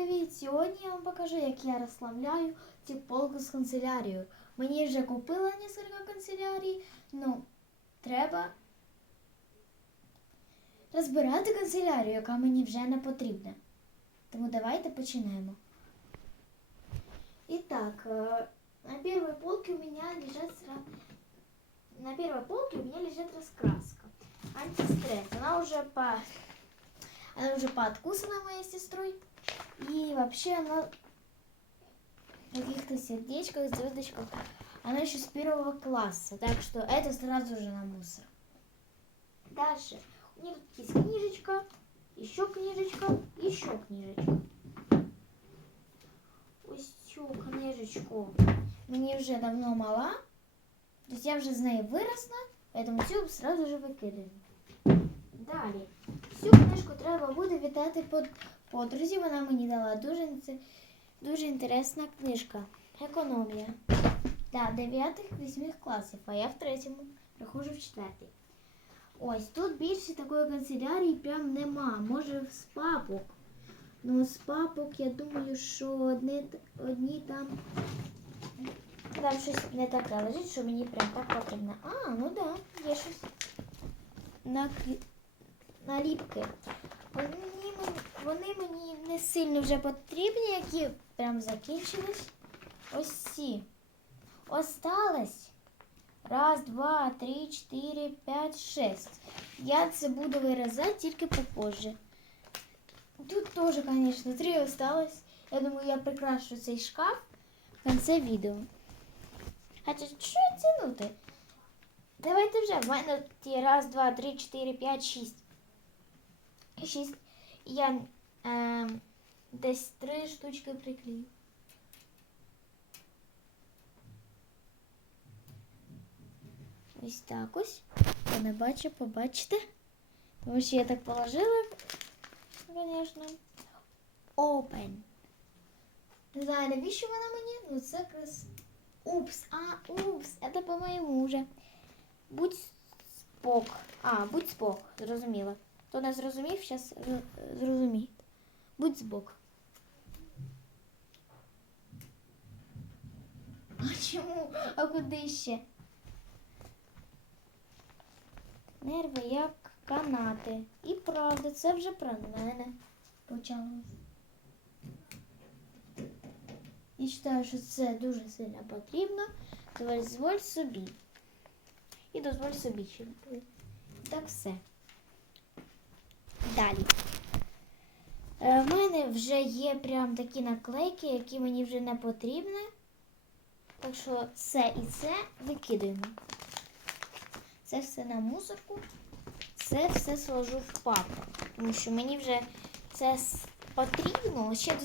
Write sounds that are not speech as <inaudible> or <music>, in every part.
привіт! Сьогодні я вам покажу, як я розслабляю цю полку з канцелярією. Мені вже купила кілька канцелярій, ну треба розбирати канцелярію, яка мені вже не потрібна. Тому давайте почнемо. Итак, э, на первой полке у меня лежат сра- на первой полке у меня лежит раскраска антистресс. Она уже по она уже пооткусана моей сестрой. И вообще она в каких-то сердечках, звездочках. Она еще с первого класса. Так что это сразу же на мусор. Дальше. У нее тут есть книжечка, еще книжечка, еще книжечка. Ось цю книжечку мені вже давно мала. Тобто я вже з нею виросла, поэтому цю сразу же викидаю. Далі. Цю книжку треба буде віддати под подрузі. Вона мені дала дуже, дуже інтересна книжка. Економія. Для 9-8 класів, а я в третьому приходжу в четвертий. Ось тут більше такої канцелярії прям нема. Може з папок. Ну, з папок я думаю, що одні, одні там. Там щось не таке лежить, що мені прям так потрібно. А, ну да, є щось. На наліпки. Вони мені, не сильно вже потрібні, які прям закінчились. Ось ці. Осталось. Раз, два, три, чотири, п'ять, шесть. Я це буду вирізати тільки попозже. Тут теж, звісно, три осталось. Я думаю, я прикрашу цей шкаф в кінці відео. Хоча що тягнути? Давайте вже. В мене раз, два, три, чотири, п'ять, шість. Шість. Я е, десь три штучки приклею. Ось так ось. Хто не бачив, побачите. Тому що я так положила, звісно. Open. Не знаю, навіщо вона мені? Ну це якраз. Упс, а, упс, це по-моєму вже. Будь спок. А, будь спок, зрозуміло. Хто не зрозумів, зараз зрозуміє. Будь збок. А чому? А куди ще? Нерви як канати. І правда, це вже про мене почалось. І вважаю, що це дуже сильно потрібно. Дозволь собі. І дозволь собі ще. Так все. Далі. Е, В мене вже є прям такі наклейки, які мені вже не потрібні. Так що це і це викидаємо. Це все на мусорку. Це все сложу в папку. Тому що мені вже це потрібно. Ще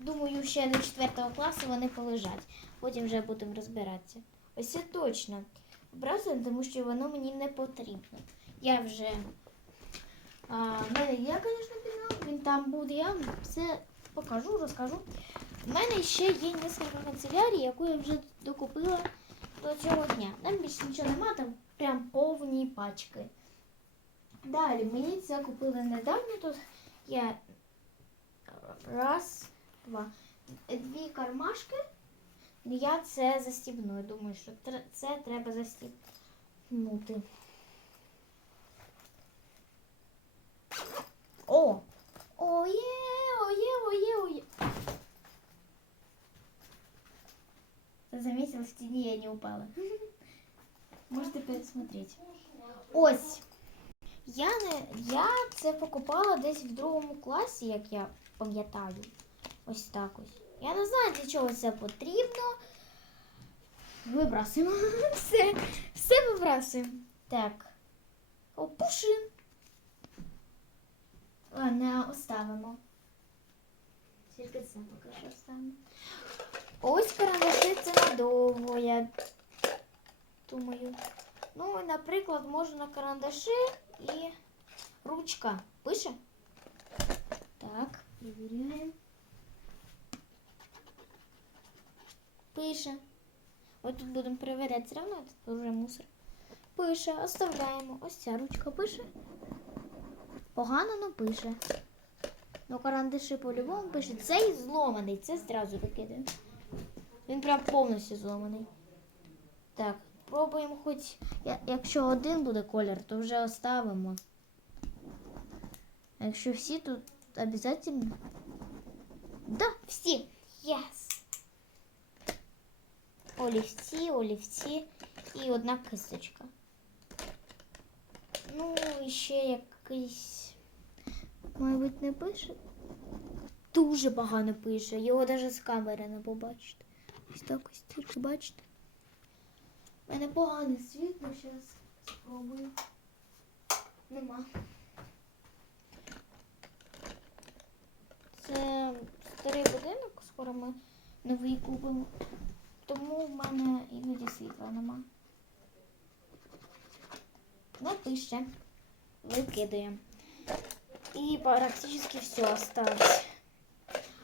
думаю, ще до 4 класу вони полежать. Потім вже будемо розбиратися. Ось це точно. Вибрасуємо, тому що воно мені не потрібно. Я вже. А, мене є, звісно, пінал, він там буде, я все покажу, розкажу. У мене ще є кілька канцелярій, яку я вже докупила до цього дня. Там більше нічого нема, там прям повні пачки. Далі мені це купили недавно. Тут є раз, два, дві кармашки. Я це застібну. Я думаю, що це треба застібнути. О! Оє, оє, оє, оє. Ты заметил, в тени я не упала. <laughs> Можете пересмотреть. Ось. Я не я це покупала десь в другому класі, як я пам'ятаю. Ось так ось. Я не знаю, для чого це потрібно. Вибрасуємо. <laughs> Все, все вибрасуємо. Так. Опушим. Ладно, оставимо. Тільки це поки що оставимо. Ось карандаші це надовго, я думаю. Ну, наприклад, можна на карандаші і ручка. Пише? Так, перевіряємо. Пише. Ось тут будемо перевіряти, все одно тут вже мусор. Пише, оставляємо. Ось ця ручка пише. Погано, але пише. Ну, карандаші по-любому пише. Цей зломаний, це зразу викидаємо. Він прям повністю зломаний. Так, пробуємо хоч. Якщо один буде колір, то вже оставимо. Якщо всі, то обов'язково. Да, всі. Yes. Олівці, олівці і одна кисточка. Ну, і ще якийсь. Мабуть, не пише. Дуже погано пише. Його навіть з камери не побачите. Ось так ось тільки бачите. У мене погане світло, зараз спробую. Нема. Це старий будинок, скоро ми новий купимо. Тому в мене іноді світла нема. Не Викидаємо. І практически все осталось.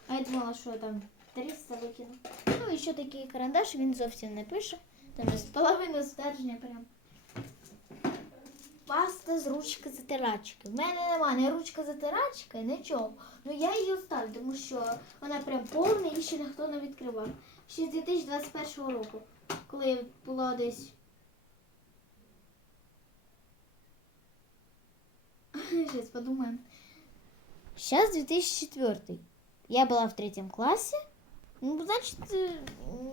А я думала, що там 300 викину. Ну і ще такий карандаш, він зовсім не пише. Там з половину стержня прям. Паста з ручки затирачки. В мене нема ні ручка затирачки, нічого. Ну я її оставлю, тому що вона прям повна і ще ніхто не відкривав. Ще з 2021 року, коли було десь. Сейчас подумаем. Сейчас 2004. Я была в третьем классе. Ну, значит, э,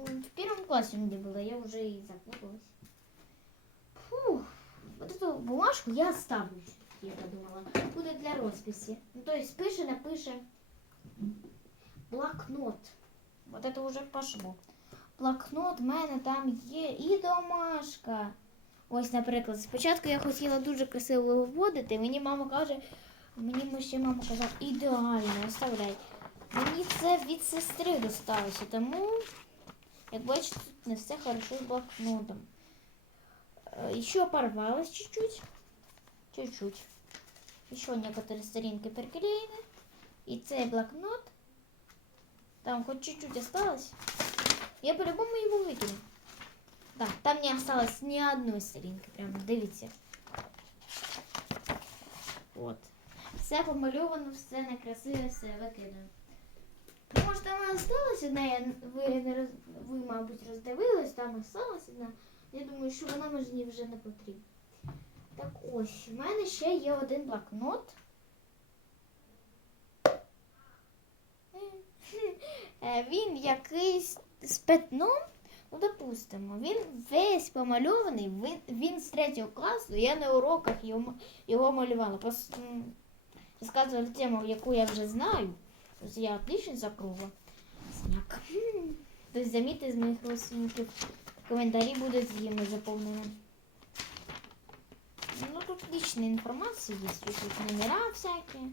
в первом классе у меня была. Я уже и запуталась. Фух. Вот эту бумажку я оставлю, я подумала. Будет для росписи. Ну, то есть пише, напише. Блокнот. Вот это уже пошло. Блокнот в мене там є і домашка. Ось, наприклад, спочатку я хотіла дуже красиво виводити, мені мама каже, мені ще мама казала, ідеально, оставляй. Мені це від сестри досталося, тому, як бачите, тут не все хорошо з блокнотом. Е, Еще порвалось чуть-чуть. Чуть-чуть. Еще некоторые старинки переклеены. И цей блокнот. Там хоть чуть-чуть осталось. Я по-любому его выкину. Да, там не осталось ни одной старинки. Прям дивіться. От. Все помальовано, все некрасиве, все викидано. Ну, може, там і осталась одна, я, ви, не роз, ви, мабуть, роздивились, там осталась одна. Я думаю, що вона мені вже не потрібна. Так ось, в мене ще є один блокнот. Е, Він якийсь з пятном, ну допустимо, він весь помальований, він, він з третього класу, я на уроках його, його малювала. Просто тему, яку я вже знаю. Тобто я отличниця кругла. Сняк. <laughs> Тобто заміти з моїх родственників коментарі будуть з ними заповнені. Ну, тут личная информация есть, тут номера всякие.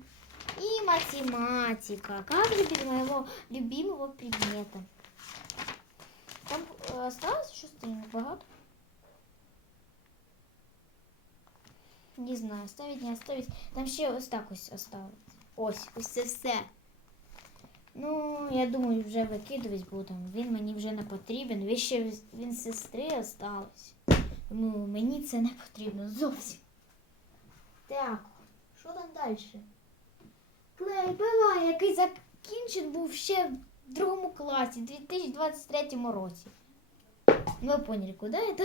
И математика. Как же моего любимого предмета. Осталось еще стринг багато? Не знаю, оставить, не оставить. Там ще ось так ось осталось. Ось, ось це все. Ну, я думаю, вже викидувати будемо. Він мені вже не потрібен. Він ще він сестри осталось. Тому мені це не потрібно зовсім. Так, що там далі? Клей пила, який закінчений був ще в другому класі, 2023 році. Вы поняли, куда это?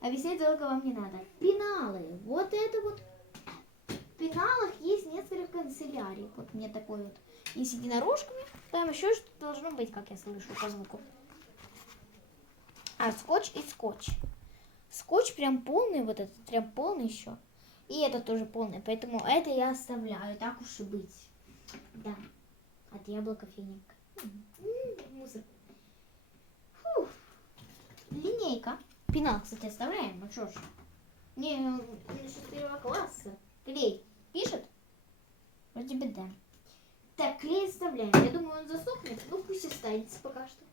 Объяснять только вам не надо. Пеналы. Вот это вот. В пеналах есть несколько канцелярий. Вот мне такой вот. И с единорожками. Там еще что-то должно быть, как я слышу по звуку. А, скотч и скотч. Скотч прям полный, вот этот прям полный еще. И этот тоже полный, поэтому это я оставляю, так уж и быть. Да, от яблока финик. Мусор. Линейка. Пенал, кстати, оставляем, ну что ж. Не, ну, он еще с первого класса. Клей пишет? Вроде бы да. Так, клей оставляем. Я думаю, он засохнет. Ну, пусть останется пока что.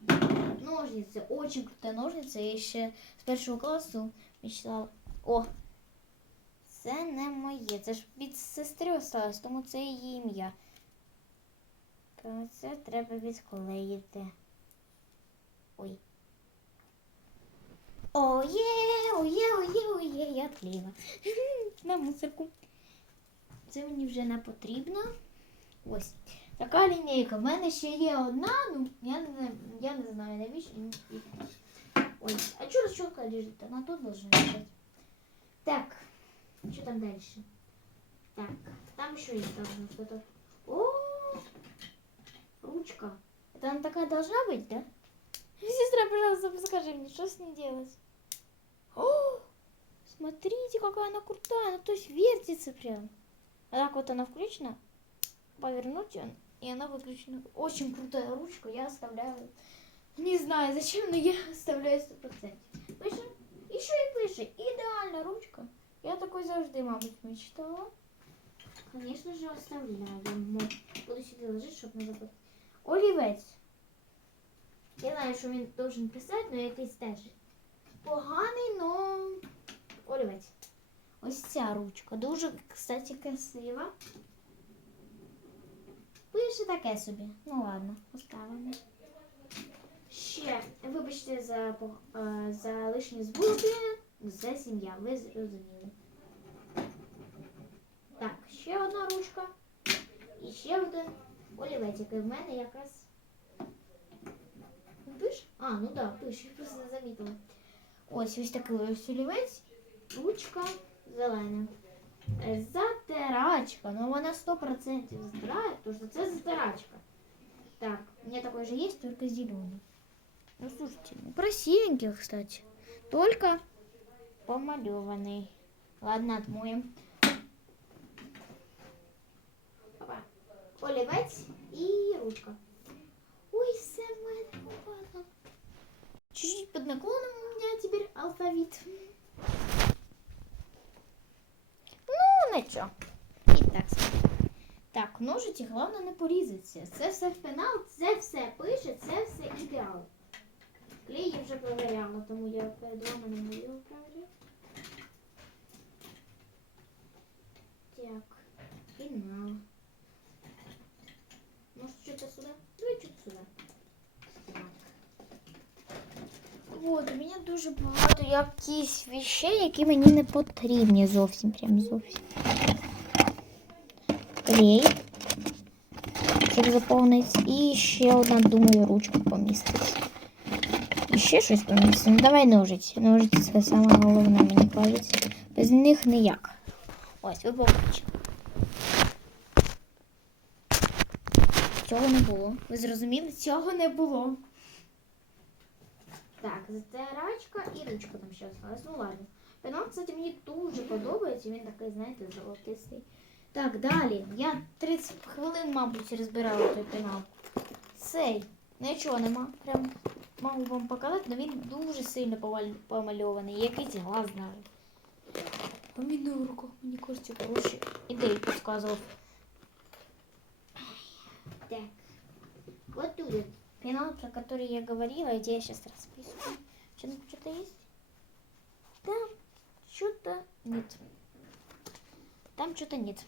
Ножницы. Очень крутые ножницы. Я еще з першого класу мечтала. О! Це не моє. Це ж від сестри осталось, тому це її ім'я. То це треба відклеїти. Ой. Оє, оє, оє, оє, я клеїла. <laughs> На мусорку. Це мені вже не потрібно. Ось. Така лінійка. В мене ще є одна, ну я не, я не знаю навіщо. Ой, а чого розчотка лежить? Вона тут должна лежать. Так, що там далі? Так, там еще есть должно. О, ручка. Это она такая должна быть, да? Сестра, пожалуйста, подскажи мне, что с ней делать? О, смотрите, какая она крутая, она то есть вертится прям. А так вот она включена, повернуть ее, и она выключена. Очень крутая ручка, я оставляю. Не знаю зачем, но я <laughs> оставляю 100%. Пише, еще и пише, идеальная ручка. Я такой завжди, мабуть, мечтала. Конечно же, оставляю. Буду сюди ложити, щоб не забути. Олівець. Я знаю, що він должен писати, але якийсь теж. Поганий, но олівець. Ось ця ручка. Дуже, кстати, красива. Пише таке собі. Ну ладно, поставимо. Ще, вибачте за, е, за лишні звуки. Це сім'я, ви зрозуміли. Так, ще одна ручка. І ще один олівець, який в мене якраз. Він Пише? А, ну да, пише, я просто не замітила. Ось ось такий ось олівець, ручка зелена. Е, Затирачка. Ну вона 100% здирає, тому що це затирачка. Так, у меня такой же есть, только зеленый. Ну слушайте, ну красивенький, кстати. Только помалеванный. Ладно, отмоем. Опа. Олівець і ручка. Чуть-чуть под наклоном у меня теперь алфавит. Ну, нічого. І так. Так, ножиці, головне не порізатися. Це все в пенал, це все пише, це все ідеал. Клей я вже перевіряла, тому я перед вами не буду його. Так, пенал. Может, что-то сюда? Давай что-то сюда. Так. Вот, у мене дуже багато якісь вещей, які мені не потрібні зовсім, прям зовсім. Клей. Як заповнить. І ще одна, думаю, ручка поміститься. І ще щось поміститься. Ну давай ножиці. Ножиці це саме головне, мені кажеться. Без них ніяк. Ось, ви побачите. Цього не було. Ви зрозуміли? Цього не було. Так, затирачка і ручка там ще осталась. Ну ладно. Пенал, кстати, мені дуже подобається. Він такий, знаєте, золотистий. Так, далі. Я 30 хвилин, мабуть, розбирала той пенал. Цей. Нічого нема. Прям можу вам показати, але він дуже сильно поваль- помальований. Якийсь глаз навіть. А він на руках, мені кажеться, хороші ідеї підказував. Так. Вот тут пенал, про который я говорила, где я сейчас расписываю. Что-то что есть? Там что-то нет. Там что-то нет.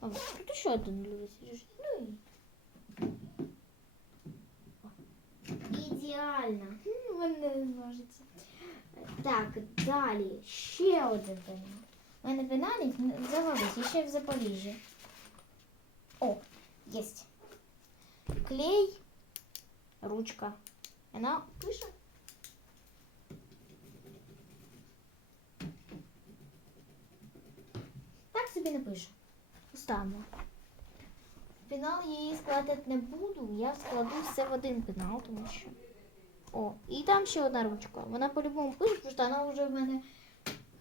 А, вот тут еще один лежит. лежит. Ну и... О, Ідеально. М, Мене не зможеться. Так, далі. Ще один пенал. У мене пеналів завались, ще в Запоріжжі. О, есть. Клей, Ручка. Она пише. Так собі не пише. Оставимо. Пенал я її складати не буду, я складу все в один пенал, тому що. О, і там ще одна ручка. Вона по-любому пише, тому що вона вже в мене,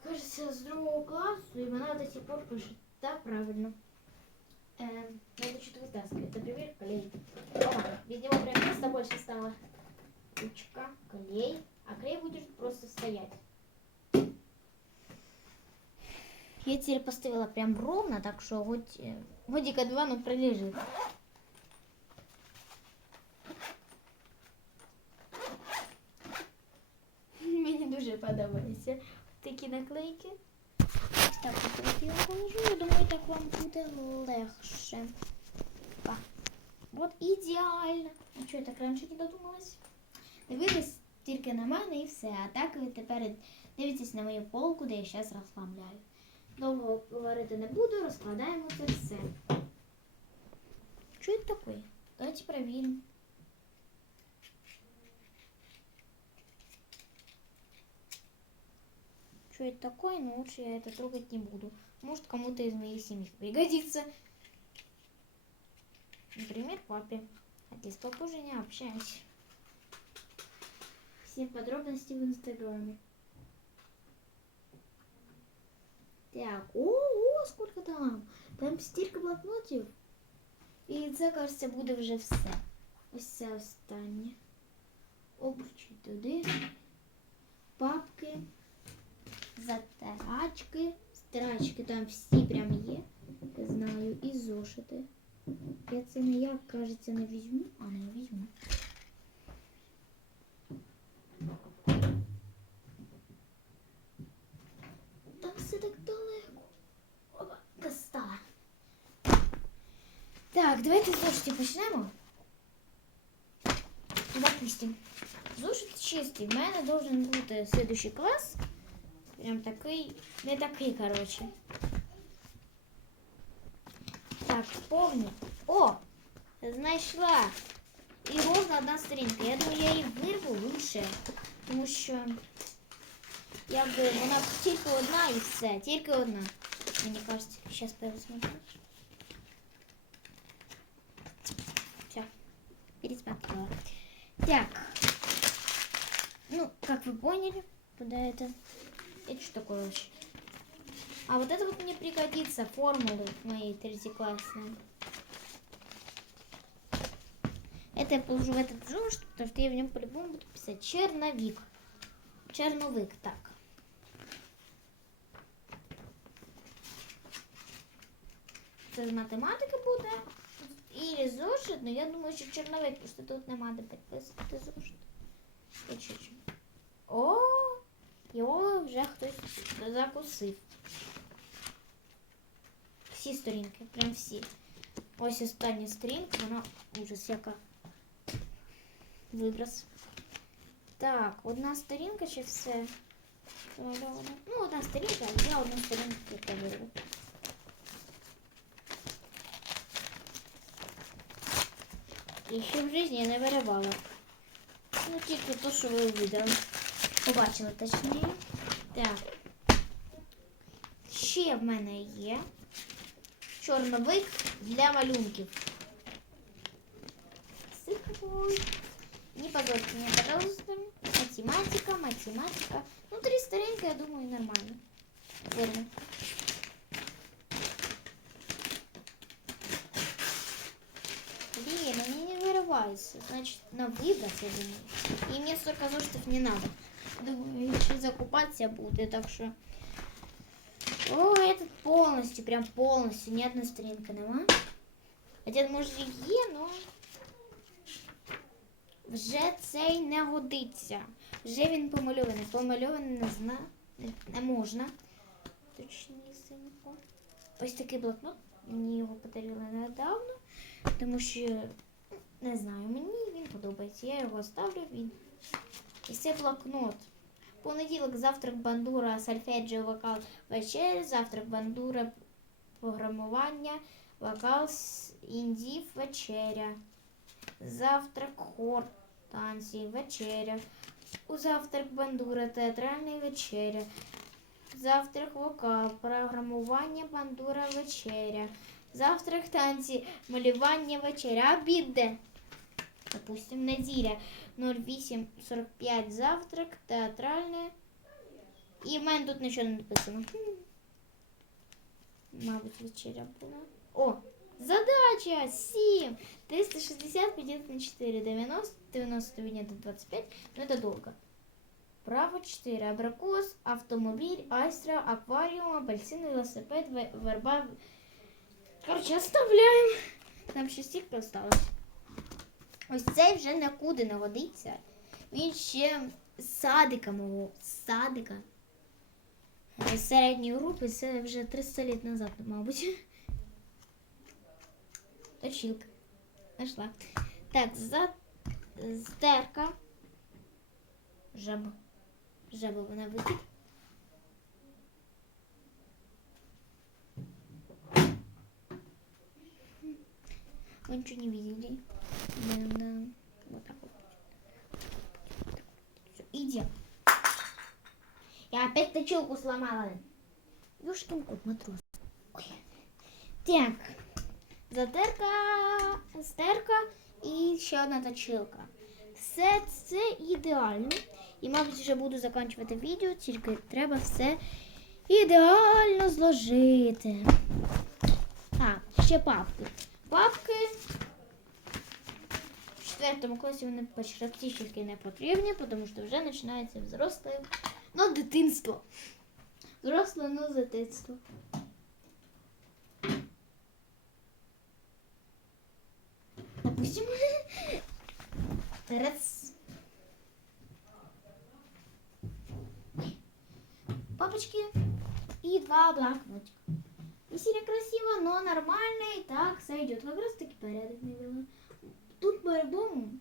кажеться, з другого класу, і вона до сих пор пише. Так, правильно. Эм, надо что-то вытаскивать. Например, клей. О, без него прям места больше стало. Ручка, клей. А клей будет просто стоять. Я теперь поставила прям ровно, так что хоть э, годика два, но пролежит. <laughs> Мені дуже подобається такі наклейки. Ось так от я положу. Так вам буде легше. Па. От ідеально. А чого я так раніше не додумалась? Дивитесь тільки на мене і все. А так ви тепер дивитесь на мою полку, де я зараз розслабляю. Довго говорити не буду, розкладаємо це все. что это такое? Давайте проверим. Что это такое, но лучше я это трогать не буду. Может кому-то из моей семьи пригодится. Например, папе. Хотя с папой уже не общаемся. Все подробности в инстаграме. Так, о, о, сколько там? Там стільки блокнотів. І це, кажеться, буде вже все. Ось це останнє. Обручі туди. Папки. Затирачки. Стирачки там всі прям є. Знаю. І зошити. Я це не як, кажеться, не візьму, а не візьму. Там все так далеко. Опа, достала. Так, давайте з зошиті почнемо. Допустим, зошит чистий. В мене должен бути следующий клас. Прям такий, не такий, короче. Так, повний. О! Знайшла. І ровно одна сторінка. Я думаю, я її вирву лучше. Тому що якби вона тільки одна і все. Тільки одна. Мені кажется, зараз пересмотрю. Все. Пересмотрела. Так. Ну, как вы поняли, куда это? это что такое вообще? А вот это вот мне пригодится, формулы мои третьеклассные. Это я положу в этот зошит, потому что я в нем по-любому буду писать черновик. Черновик, так. Це з математики буде. І зошит, ну я думаю, що черновик, просто тут нема де підписувати зошит. Я чуть. О, його вже хтось закусив. Всі сторінки, прям всі. Ось остання сторінка, вона ужас яка. Виброс. Так, одна сторінка чи все? Ну, одна сторінка, я одну сторінку вирву. І ще в житті не виривала. Ну, тільки то, що ви увидели. Побачили, точніше. Так. Ще в мене є чорновик для малюнків. Сипой. Не позорьте меня, пожалуйста. Математика, математика. Ну, три сторінки, я думаю, нормально. Верно. Блин, они не вырываются. Значит, на выброс, я думаю. И мне столько зошитов не надо. Думаю, еще закупаться будет, так что... О, этот полностью, прям полностью, ни одной сторінки нема. Хоча, може, і є, но вже цей не годиться. Вже він помальований. Помальований не зна... не, можна. Точнісінько. Ось такий блокнот. Мені його подарили недавно, тому що ну, не знаю, мені він подобається. Я його ставлю, він. Це блокнот. Понеділок, завтрак бандура, сальфеджіо, вокал вечеря, завтрак бандура, програмування, вокал індів вечеря. Завтрак хор, танці, вечеря. У завтрак бандура, театральна вечеря. Завтрак вокал, програмування бандура вечеря. Завтрак танці, малювання вечеря. Обід де? Допустим, неділя 08.45 завтрак, театральне. І в мене тут нічого не написано. Хм. Мабуть, вечеря була. О, задача 7. 360 поделить на 4, 90, 90 відняти 25, ну это долго. Право 4, абрикос, автомобіль, айстра, акваріум, апельсин, велосипед, ве- верба. Короче, оставляємо. Нам ще стільки осталось. Ось цей вже нікуди не годиться. Він ще з садика мого, з садика. З середньої групи це вже 300 літ назад, мабуть. <laughs> Точилка. Нашла. Так, за стерка. Жаба. Жаба вона викид. Вы ничего не видели. Да, да. Вот так вот. Всё, идем. Я опять точилку сломала. Ёшкин кот, матрос. Ой. Так. Затерка, стерка і ще одна точилка. Все це ідеально. І, мабуть, вже буду закінчувати відео, тільки треба все ідеально зложити. А, ще папки. Папки в четвертому класі вони практично не потрібні, тому що вже починається взросле, ну, дитинство. Взросле, ну, дитинство. Допустим, раз. Папочки и два блокнотика. Не сильно красиво, но нормально и так сойдет. Как раз таки порядок навела. По-любому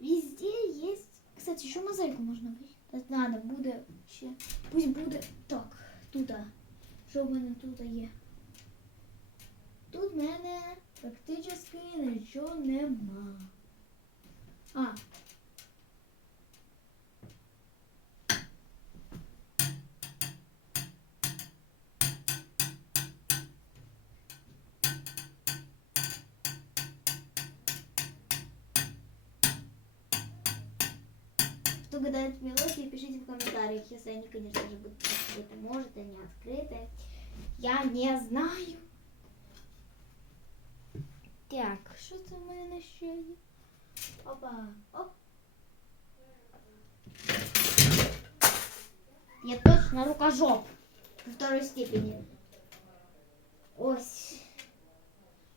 везде есть. Кстати, еще мозаику можно быть. Надо буде ще. Пусть буде так. Туди. Що в мене тут є? Тут в мене практично нічого нема. А. Кто гадает мелодии, пишите в комментариях, если они, конечно же, будут открыты. Может, они открыты. Я не знаю. Так, що це в мене ще є? Опа, оп. Я точно рукожоп второй степени. Ось.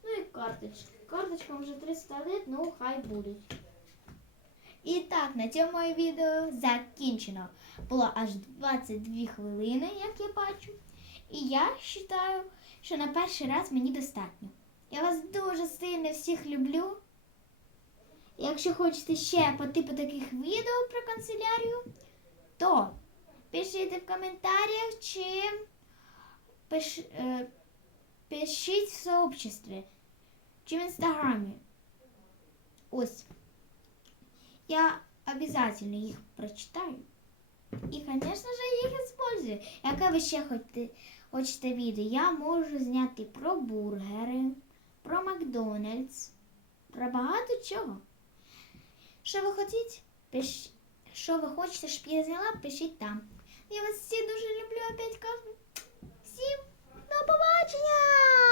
Ну і карточки. Карточкам вже 300 лет, ну хай будуть. І так, на цьому моє відео закінчено. Було аж 22 хвилини, як я бачу. І я вважаю, що на перший раз мені достатньо. Я вас дуже сильно всіх люблю. Якщо хочете ще по типу таких відео про канцелярію, то пишіть в коментарях чи пиш, е, пишіть в сообществі чи в інстаграмі. Ось. Я обязательно их прочитаю. И, конечно же, їх использую. Яке ви ще хочете, хочете відео? Я можу зняти про бургери, про Макдональдс, про багато чого. Що ви хочете? Пиш... Що ви хочете, щоб я зняла, пишіть там. Я вас всіх дуже люблю, опять кажу. Всім до побачення!